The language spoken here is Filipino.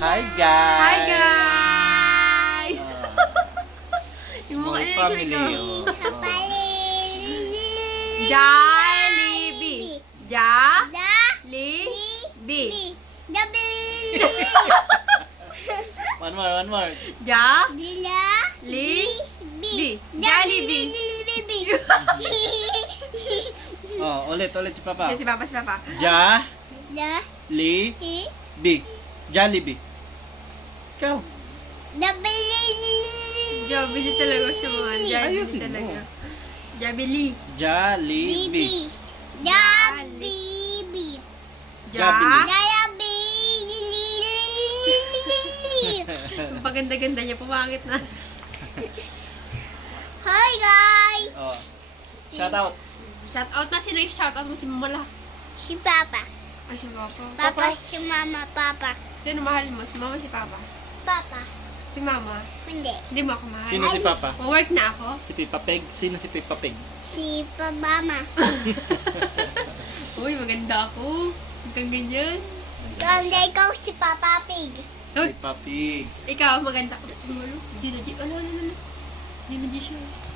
Hi guys! Hi guys! Yung Small mukha niya family. ikaw. Oh. Jollibee. Jollibee. One more. Jollibee. Jollibee. Oh, ulit si Papa. Si Papa. Jollibee. Jollibee. Ikaw. Jollibee talaga siya mga. Jollibee Ayusin mo. talaga. Jollibee. Jollibee. Ang paganda-ganda niya, pumangit na. Hi guys! Oh. Shout out. Shout out na, sino yung shout out mo? Si Mama. Si Papa. Ay, si Papa. Papa, si Mama, Papa. Sino mahal mo? Si Mama, si Papa. Papa. Si Mama. Hindi. Hindi mo ako mahal. Sino si Papa? Work na ako. Si Peppa Pig. Sino si Peppa Pig? Si Mama. Uy, maganda ako. Hanggang ganyan. Kanda ikaw si Papa Pig. Uy, Peppa Pig. ikaw maganda. Hindi na di siya.